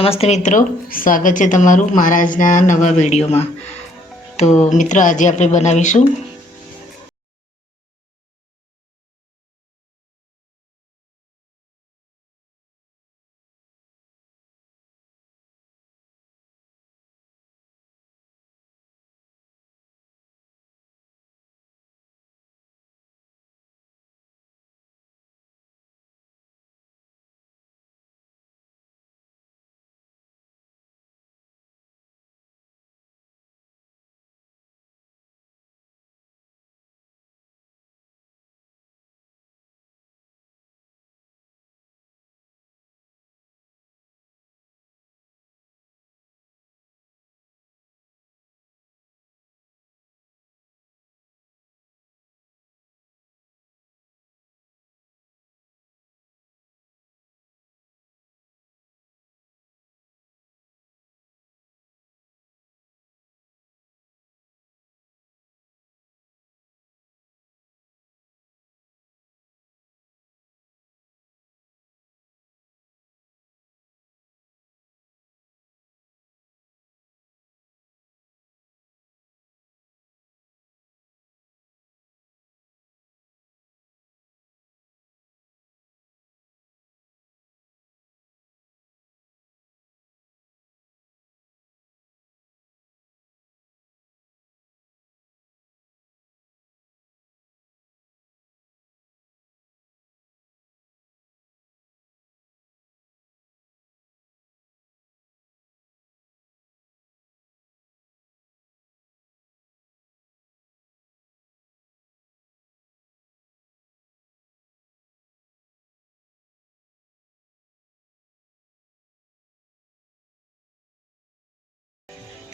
નમસ્તે મિત્રો, સ્વાગત છે તમારું મારા આજના નવા વિડીયોમાં। તો મિત્રો, આજે આપણે બનાવીશું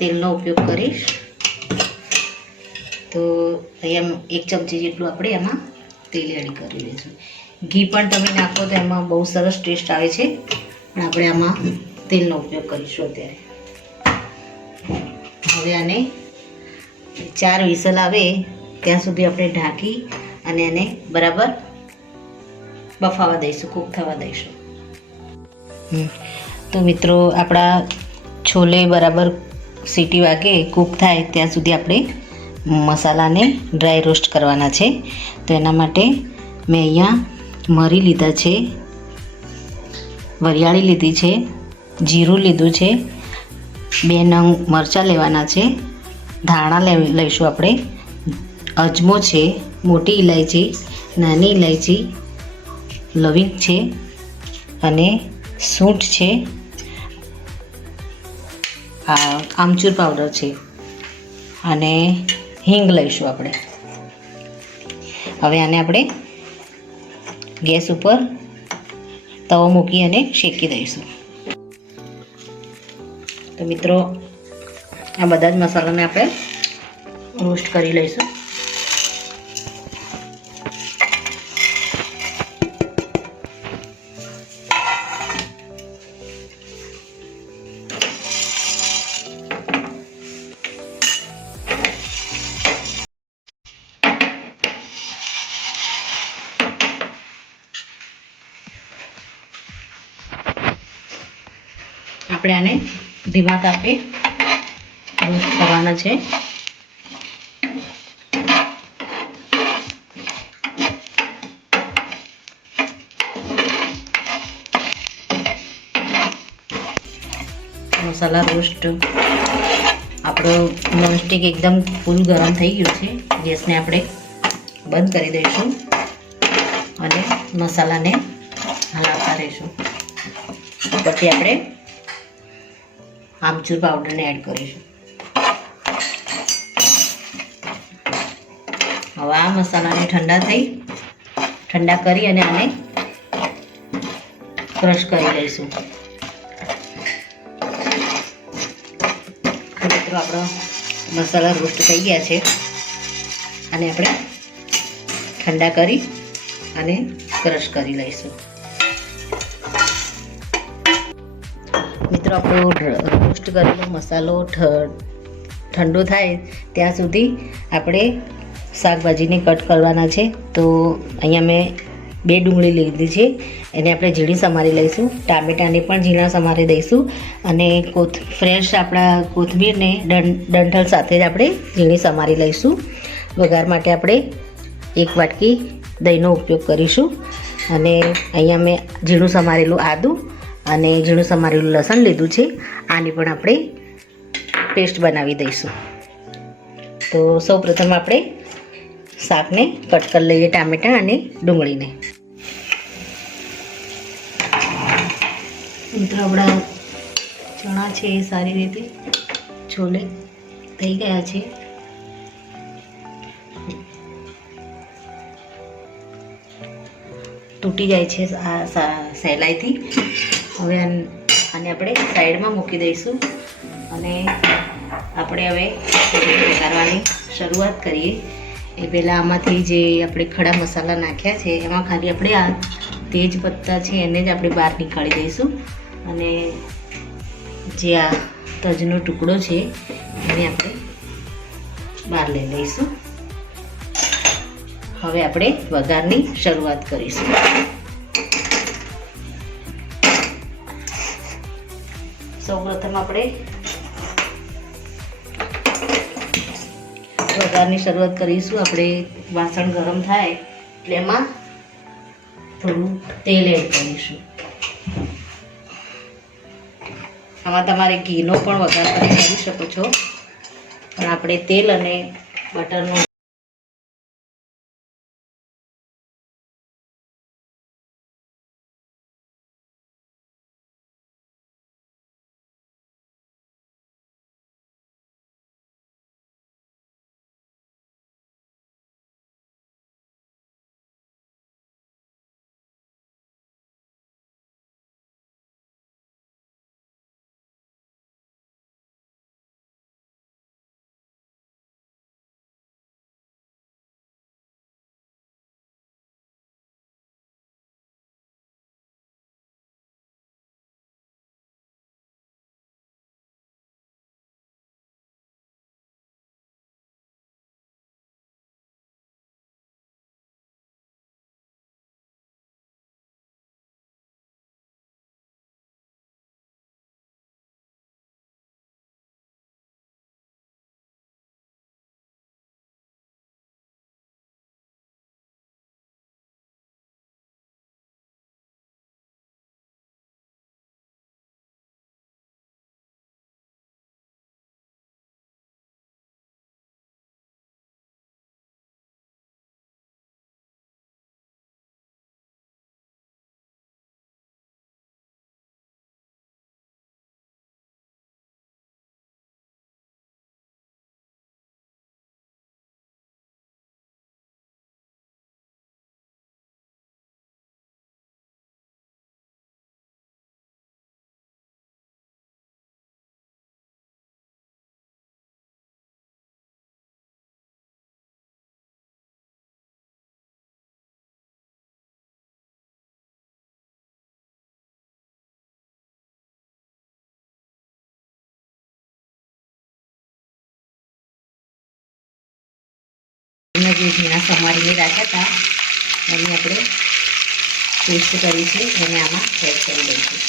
તેલનો ઉપયોગ કરીશ। તો અહીંયા 1 ચમચી જેટલું આપણે એમાં તેલ એડ કરી લઈશું। ઘી પણ તમે નાખો તો એમાં બહુ સરસ ટેસ્ટ આવે છે, પણ આપણે આમાં તેલનો ઉપયોગ કરીશું અત્યારે। હવે આને 4 વિસલ આવે ત્યાં સુધી આપણે ઢાંકી અને એને બરાબર બફાવા દઈશું, કૂક થવા દઈશું। તો મિત્રો, આપણા છોલે બરાબર સીટી વાગે કૂક થાય ત્યાં સુધી આપણે મસાલાને ડ્રાય રોસ્ટ કરવાના છે। તો એના માટે મેં અહીંયા મરી લીધા છે, વરિયાળી લીધી છે, જીરું લીધું છે, 2 નંગ મરચાં લેવાના છે, ધાણા લઈશું આપણે, અજમો છે, મોટી ઇલાયચી, નાની ઇલાયચી, લવિંગ છે અને સૂંઠ છે, આમચૂર પાવડર છે અને હિંગ લઈશું આપણે। હવે આને આપણે ગેસ ઉપર તવો મૂકી અને શેકી દઈશું। તો મિત્રો, આ બધા જ મસાલાને આપણે રોસ્ટ કરી લઈશું। આપણે આને ધીમા તાપે રોસ્ટ કરવાના છે। મસાલા રોસ્ટ આપણો નોનસ્ટિક એકદમ ફૂલ ગરમ થઈ ગયું છે। ગેસને આપણે બંધ કરી દઈશું અને મસાલાને હલાવતા રહીશું। પછી આપણે આમચૂર પાવડરને એડ કરીશું। હવે આ મસાલાને ઠંડા કરી અને આને ક્રશ કરી લઈશું। મિત્રો, આપણો મસાલા રોસ્ટ થઈ ગયા છે અને આપણે ઠંડા કરી અને ક્રશ કરી લઈશું। મિત્રો, આપણો રોસ્ટ કરેલો મસાલો ઠંડો થાય ત્યાં સુધી આપણે શાકભાજીને કટ કરવાના છે। તો અહીંયા મેં 2 ડુંગળી લીધી છે, એને આપણે ઝીણી સમારી લઈશું. ટામેટાને પણ ઝીણા સમારી દઈશું અને ફ્રેશ આપણા કોથમીરને ડંઠલ સાથે જ આપણે ઝીણી સમારી લઈશું. વઘાર માટે આપણે 1 વાટકી દહીંનો ઉપયોગ કરીશું અને અહીંયા મેં ઝીણું સમારેલું આદું અને ઝીણું સમારેલું લસણ લીધું છે. આની પણ આપણે પેસ્ટ બનાવી દઈશું. તો સૌપ્રથમ આપણે શાકને કટ કરી લઈએ, ટામેટાં અને ડુંગળીને. મિત્રો આપણા ચણા છે એ સારી રીતે છોલે થઈ ગયા છે. તૂટી જાય છે આ સહેલાઈથી. હવે આને આપણે સાઈડમાં મૂકી દઈશું અને આપણે હવે વઘારવાની શરૂઆત કરીએ. એ પહેલાં આમાંથી જે આપણે ખડા મસાલા નાખ્યા છે એમાં ખાલી આપણે આ તેજ પત્તા છે એને જ આપણે બહાર નીકાળી દઈશું અને જે આ તજનો ટુકડો છે એને આપણે બહાર લઈ લઈશું. હવે આપણે વઘારની શરૂઆત કરીશું. સૌપ્રથમ આપણે વઘારની શરૂઆત કરીશું. આપણે વાસણ ગરમ થાય એટલે એમાં થોડું તેલ એડ કરીશું. આમાં તમારે ઘીનો પણ વઘાર કરી શકો છો, પણ આપણે તેલ અને બટરનો જે ઝીણા સમારીને રાખ્યા હતા એની આપણે પેસ્ટ કરી છે એને આમાં એડ કરી દઈશું.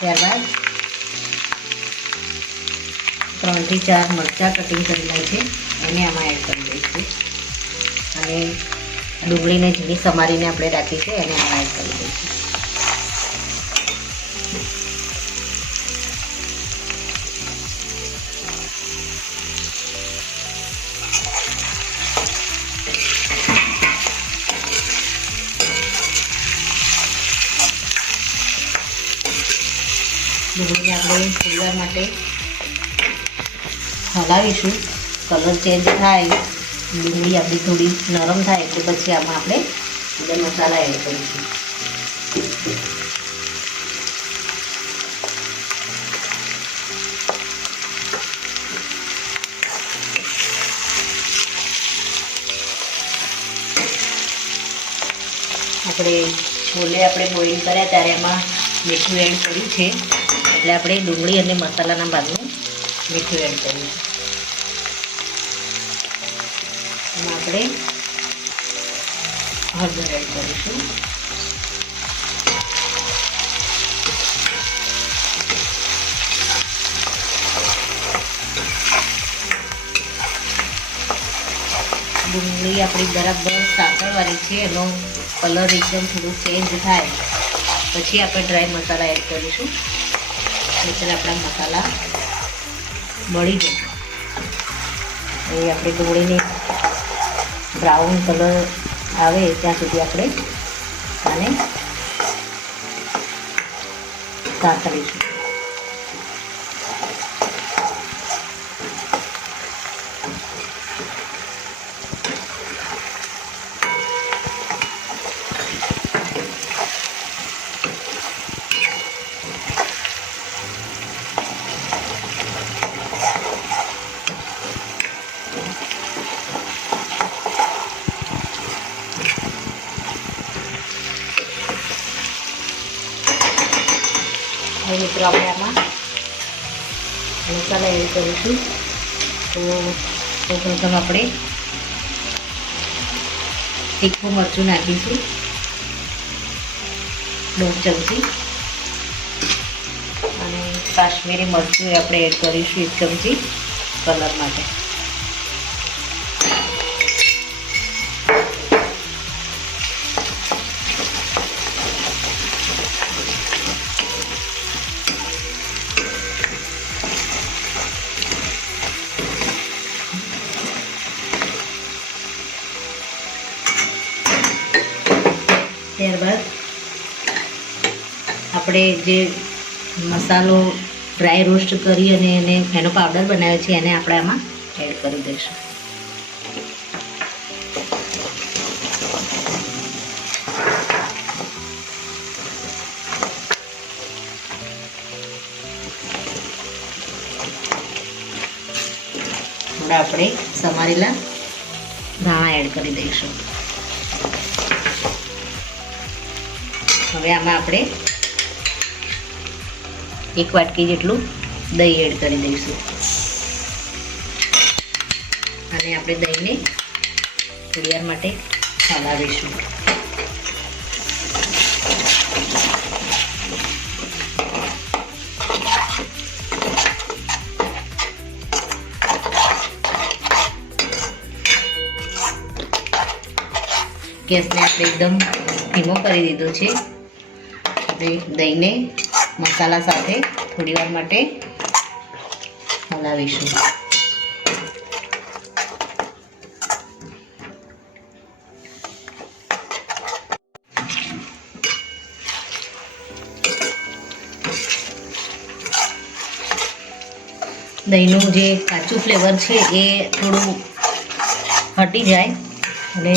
ત્યારબાદ 3 થી 4 મરચાં કટિંગ કરેલા છે એને આમાં એડ કરી દઈશું અને ડુંગળીને ઝીણી સમારીને આપણે રાખી છે એને આમાં એડ કરી દઈશું. ડુંગળીને આપણે થોડીવાર માટે હલાવીશું. કલર ચેન્જ થાય, ડુંગળી આપણી થોડી નરમ થાય એટલે પછી આમાં આપણે બધા મસાલા એડ કરીશું. આપણે છોલે આપણે બોઇલ કર્યા ત્યારે એમાં મીઠું એડ કર્યું છે, એટલે આપણે ડુંગળી અને મસાલાના ભાગનું મીઠું એડ કર્યું છે. એમાં આપણે હળદર એડ કરીશું. ડુંગળી આપણી બરાબર સાંકળવાની છે, એનો કલર એકદમ થોડું ચેન્જ થાય પછી આપણે ડ્રાય મસાલા એડ કરીશું, એટલે આપણા મસાલા બળી જાય. એ આપણે ડુંગળીને બ્રાઉન કલર આવે ત્યાં સુધી આપણે આને સાંકળીશું. હવે મિત્રો આપણે આમાં મસાલા એડ કરીશું. તો સૌપ્રથમ આપણે તીખું મરચું નાખીશું 2 ચમચી, અને કાશ્મીરી મરચું આપણે એડ કરીશું 1 ચમચી કલર માટે. ત્યારબાદ આપણે જે મસાલો ડ્રાય રોસ્ટ કરી અને એનો પાવડર બનાવ્યો છે એને આપણે આમાં એડ કરી દઈશું. થોડા આપણે સમારેલા ધાણા એડ કરી દઈશું. હવે આમાં આપણે 1 વાટકી જેટલું દહીં એડ કરી દઈશું, અને આપણે દહીંને થોડી વાર માટે હલાવીશું. ગેસને આપણે એકદમ ધીમો કરી દીધો છે. દહીંને મસાલા સાથે થોડી વાર માટે હલાવીશું. દહીંનું જે કાચું ફ્લેવર છે એ થોડું હટી જાય અને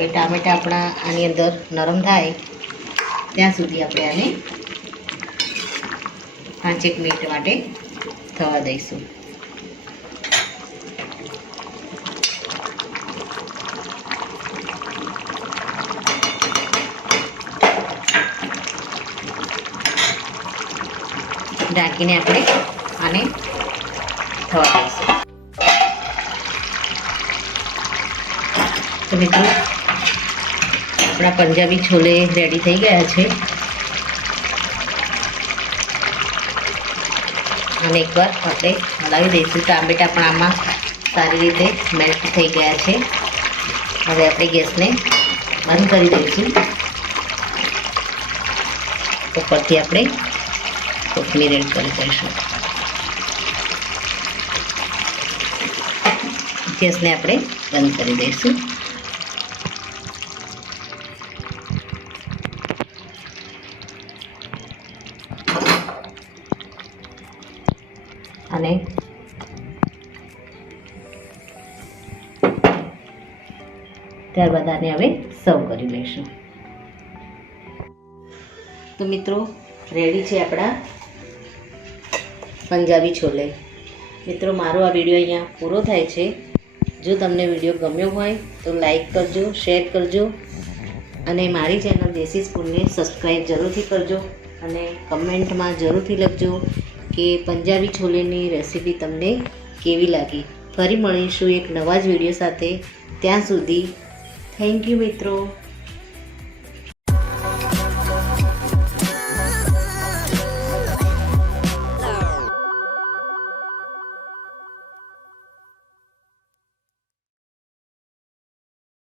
હવે ટામેટાં આપણા આની અંદર નરમ થાય ત્યાં સુધી આપણે આને 5 મિનિટ માટે થવા દઈશું. ઢાંકીને આપણે આને થવા દઈશું. તો મિત્રો આપણા પંજાબી છોલે રેડી થઈ ગયા છે. અને એકવાર આપણે હલાવી દઈશું. ટામેટાં પણ આમાં સારી રીતે મેલ્ટ થઈ ગયા છે. હવે આપણે ગેસને બંધ કરી દઈશું. ઉપરથી આપણે કોથમીર એડ કરી દઈશું. ગેસને આપણે બંધ કરી દઈશું. અને ત્યારબાદ આને હવે સર્વ કરી લઈશું. તો મિત્રો રેડી છે આપણા પંજાબી છોલે. મિત્રો મારો આ વિડીયો અહીંયા પૂરો થાય છે. જો તમને વિડીયો ગમ્યો હોય તો લાઈક કરજો, શેર કરજો અને મારી ચેનલ દેશી સ્પૂનને સબસ્ક્રાઈબ જરૂરથી કરજો અને કમેન્ટમાં જરૂરથી લખજો કે પંજાબી છોલેની રેસીપી તમને કેવી લાગી. ફરી મળીશું એક નવા જ વિડીયો સાથે. ત્યાં સુધી થેન્ક યુ મિત્રો.